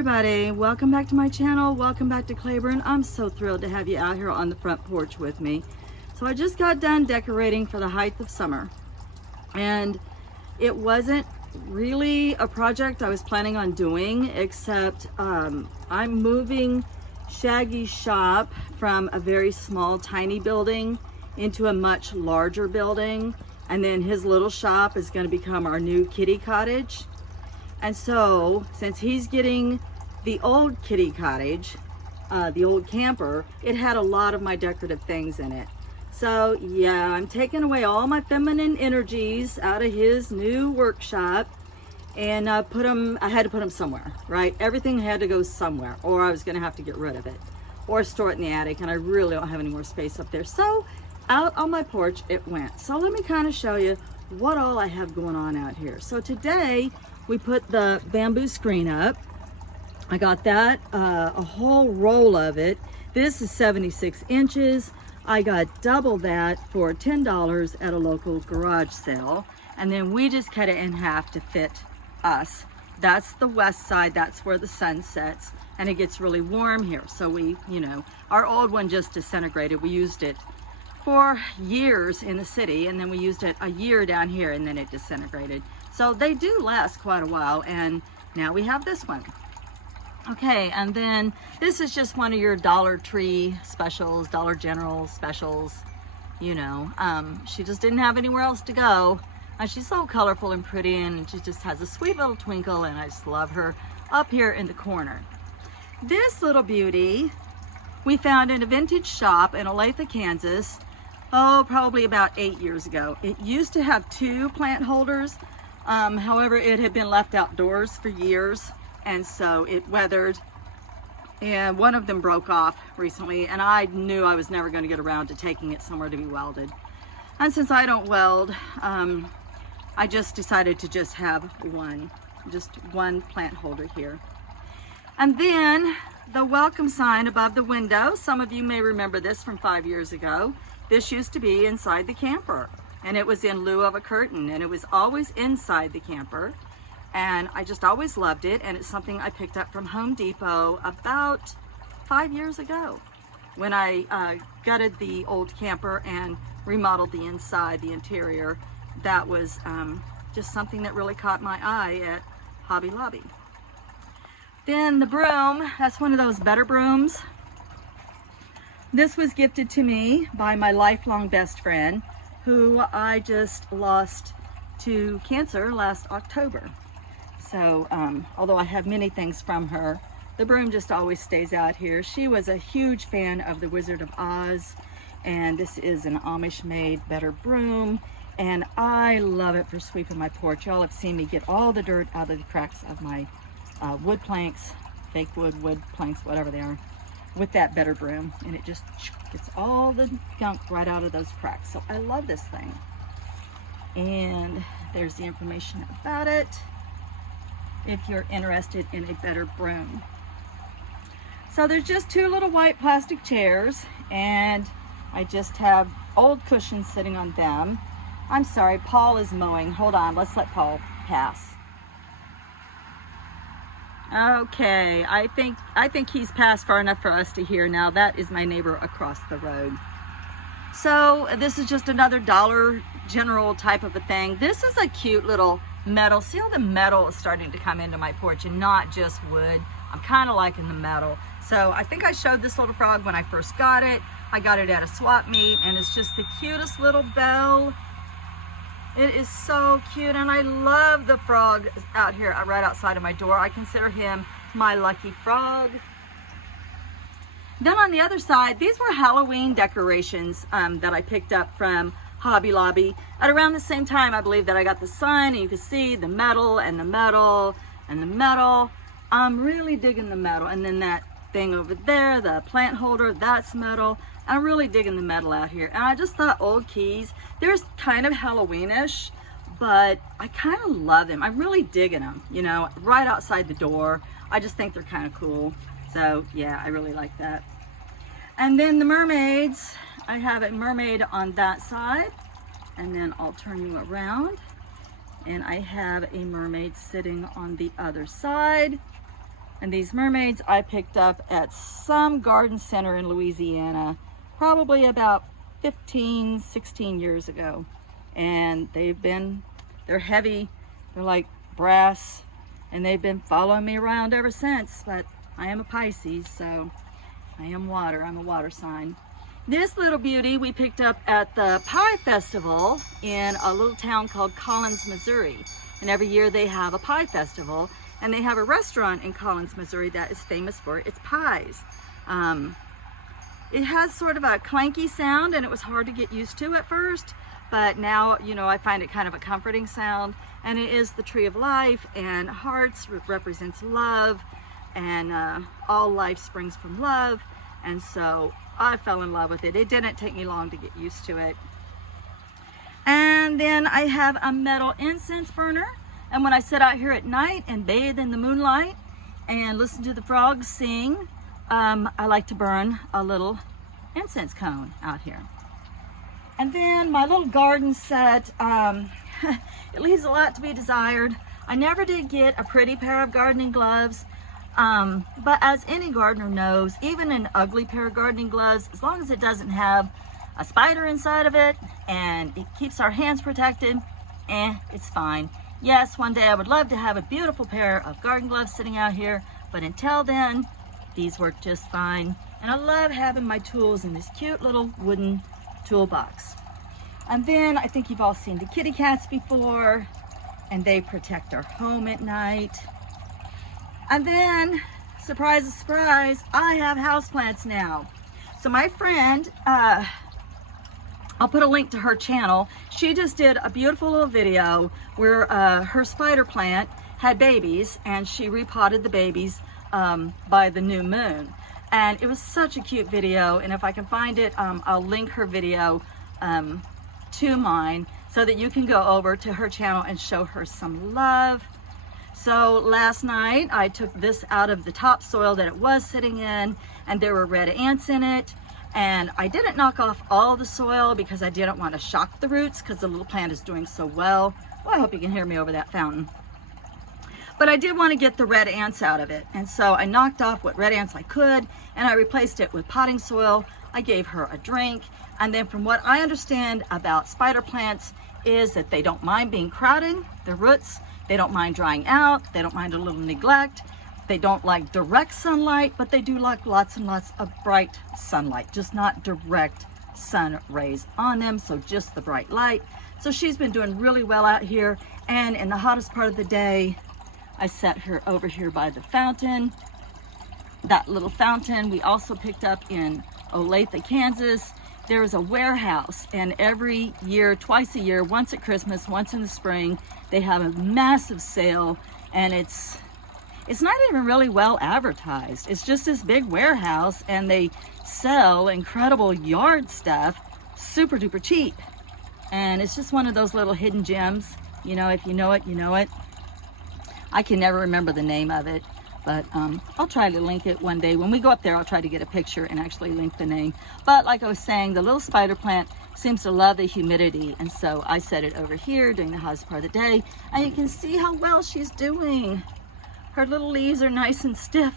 everybody, welcome back to my channel. Welcome back to Cleburne. I'm so thrilled to have you out here on the front porch with me. So I just got done decorating for the height of summer, and it wasn't really a project I was planning on doing, except I'm moving Shaggy's shop from a very small tiny building into a much larger building, and then his little shop is going to become our new kitty cottage. And so, since he's getting the old kitty cottage, the old camper, it had a lot of my decorative things in it. So yeah, I'm taking away all my feminine energies out of his new workshop and I had to put them somewhere, right? Everything had to go somewhere, or I was gonna have to get rid of it or store it in the attic, and I really don't have any more space up there. So out on my porch it went. So let me kind of show you what all I have going on out here. So today, we put the bamboo screen up. I got that, a whole roll of it. This is 76 inches. I got double that for $10 at a local garage sale. And then we just cut it in half to fit us. That's the west side, that's where the sun sets, and it gets really warm here. So we, our old one just disintegrated. We used it for years in the city, and then we used it a year down here, and then it disintegrated. So they do last quite a while, and now we have this one. Okay, and then this is just one of your Dollar Tree specials, Dollar General specials. She just didn't have anywhere else to go. She's so colorful and pretty, and she just has a sweet little twinkle, and I just love her up here in the corner. This little beauty we found in a vintage shop in Olathe, Kansas, probably about 8 years ago. It used to have 2 plant holders. However, it had been left outdoors for years, and so it weathered, and one of them broke off recently, and I knew I was never going to get around to taking it somewhere to be welded. And since I don't weld, I just decided to just have just one plant holder here. And then the welcome sign above the window, some of you may remember this from 5 years ago. This used to be inside the camper, and it was in lieu of a curtain, and it was always inside the camper, and I just always loved it. And it's something I picked up from Home Depot about 5 years ago when I gutted the old camper and remodeled the inside, the interior. That was just something that really caught my eye at Hobby Lobby. Then the broom, that's one of those better brooms. This was gifted to me by my lifelong best friend, who I just lost to cancer last October. So although I have many things from her, the broom just always stays out here. She was a huge fan of The Wizard of Oz, and this is an Amish made better broom, and I love it for sweeping my porch. Y'all have seen me get all the dirt out of the cracks of my wood planks, fake wood planks, whatever they are, with that better broom, and it just gets all the gunk right out of those cracks. So I love this thing. And there's the information about it if you're interested in a better broom. So there's just 2 little white plastic chairs, and I just have old cushions sitting on them. I'm sorry, Paul is mowing. Hold on, let's let Paul pass. Okay, I think he's passed far enough for us to hear now. That is my neighbor across the road. So this is just another Dollar General type of a thing. This is a cute little metal. See how the metal is starting to come into my porch and not just wood. I'm kind of liking the metal. So I think I showed this little frog when I first got it. I got it at a swap meet, and it's just the cutest little bell. It is so cute, and I love the frog out here right outside of my door. I consider him my lucky frog. Then on the other side, these were Halloween decorations that I picked up from Hobby Lobby at around the same time, I believe, that I got the sun, and you can see the metal and the metal and the metal. I'm really digging the metal. And then that thing over there, the plant holder, that's metal. I'm really digging the metal out here. And I just thought old keys, they're kind of Halloweenish, but I kind of love them. I'm really digging them, right outside the door. I just think they're kind of cool. So yeah, I really like that. And then the mermaids, I have a mermaid on that side, and then I'll turn you around, and I have a mermaid sitting on the other side. And these mermaids I picked up at some garden center in Louisiana, probably about 15, 16 years ago. And they're heavy, they're like brass, and they've been following me around ever since. But I am a Pisces, so I am water, I'm a water sign. This little beauty we picked up at the Pie Festival in a little town called Collins, Missouri. And every year they have a pie festival, and they have a restaurant in Collins, Missouri that is famous for its pies. It has sort of a clanky sound, and it was hard to get used to at first, but now, you know, I find it kind of a comforting sound. And it is the tree of life, and hearts represents love, and all life springs from love. And so I fell in love with it. It didn't take me long to get used to it. And then I have a metal incense burner. And when I sit out here at night and bathe in the moonlight and listen to the frogs sing, I like to burn a little incense cone out here. And then my little garden set, it leaves a lot to be desired. I never did get a pretty pair of gardening gloves, but as any gardener knows, even an ugly pair of gardening gloves, as long as it doesn't have a spider inside of it and it keeps our hands protected, it's fine. Yes, one day I would love to have a beautiful pair of garden gloves sitting out here, but until then, these work just fine. And I love having my tools in this cute little wooden toolbox. And then I think you've all seen the kitty cats before, and they protect our home at night. And then, surprise, surprise, I have houseplants now. So my friend, I'll put a link to her channel. She just did a beautiful little video where her spider plant had babies, and she repotted the babies by the new moon. And it was such a cute video, and if I can find it, I'll link her video to mine so that you can go over to her channel and show her some love. So last night I took this out of the topsoil that it was sitting in, and there were red ants in it. And I didn't knock off all the soil because I didn't want to shock the roots because the little plant is doing so well. Well, I hope you can hear me over that fountain. But I did want to get the red ants out of it. And so I knocked off what red ants I could, and I replaced it with potting soil. I gave her a drink. And then from what I understand about spider plants is that they don't mind being crowded, their roots. They don't mind drying out. They don't mind a little neglect. They don't like direct sunlight, but they do like lots and lots of bright sunlight, just not direct sun rays on them, so just the bright light. So she's been doing really well out here, and in the hottest part of the day, I set her over here by the fountain. That little fountain we also picked up in Olathe, Kansas. There is a warehouse, and every year, twice a year, once at Christmas, once in the spring, they have a massive sale, and it's not even really well advertised. It's just this big warehouse, and they sell incredible yard stuff super duper cheap. And it's just one of those little hidden gems. You know, if you know it, you know it. I can never remember the name of it, but I'll try to link it one day. When we go up there, I'll try to get a picture and actually link the name. But like I was saying, the little spider plant seems to love the humidity, and so I set it over here during the hottest part of the day, and you can see how well she's doing. Her little leaves are nice and stiff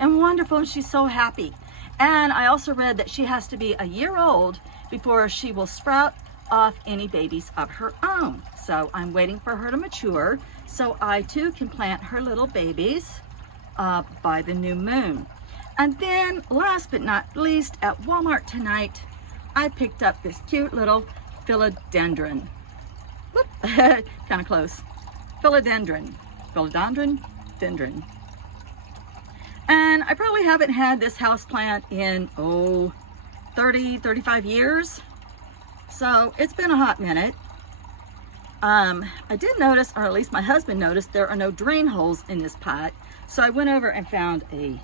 and wonderful, and she's so happy. And I also read that she has to be a year old before she will sprout off any babies of her own. So I'm waiting for her to mature so I too can plant her little babies by the new moon. And then last but not least, at Walmart tonight, I picked up this cute little philodendron. Whoop, kind of close. Philodendron. Dendron. And I probably haven't had this house plant in 30, 35 years. So it's been a hot minute. I did notice, or at least my husband noticed, there are no drain holes in this pot. So I went over and found a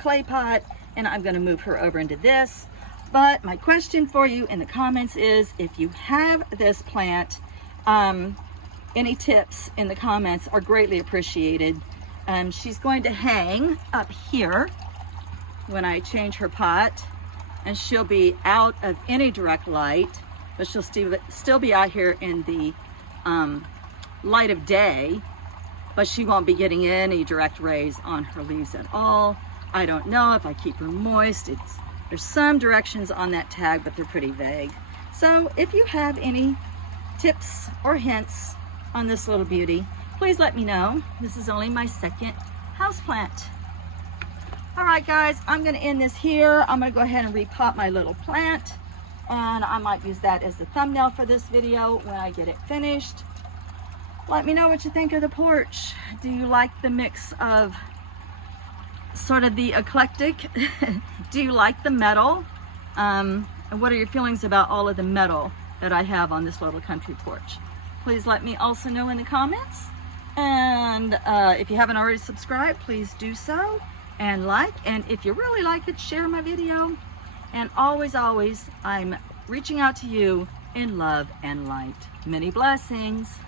clay pot, and I'm going to move her over into this. But my question for you in the comments is, if you have this plant, any tips in the comments are greatly appreciated. She's going to hang up here when I change her pot, and she'll be out of any direct light, but she'll still be out here in the light of day. but she won't be getting any direct rays on her leaves at all. I don't know if I keep her moist. There's some directions on that tag, but they're pretty vague. So if you have any tips or hints on this little beauty, please let me know. This is only my second houseplant. All right, guys, I'm gonna end this here. I'm gonna go ahead and repot my little plant, and I might use that as the thumbnail for this video when I get it finished. Let me know what you think of the porch. Do you like the mix of sort of the eclectic? Do you like the metal? And what are your feelings about all of the metal that I have on this little country porch? Please let me also know in the comments. And if you haven't already subscribed, please do so and like. And if you really like it, share my video. And always, always, I'm reaching out to you in love and light. Many blessings.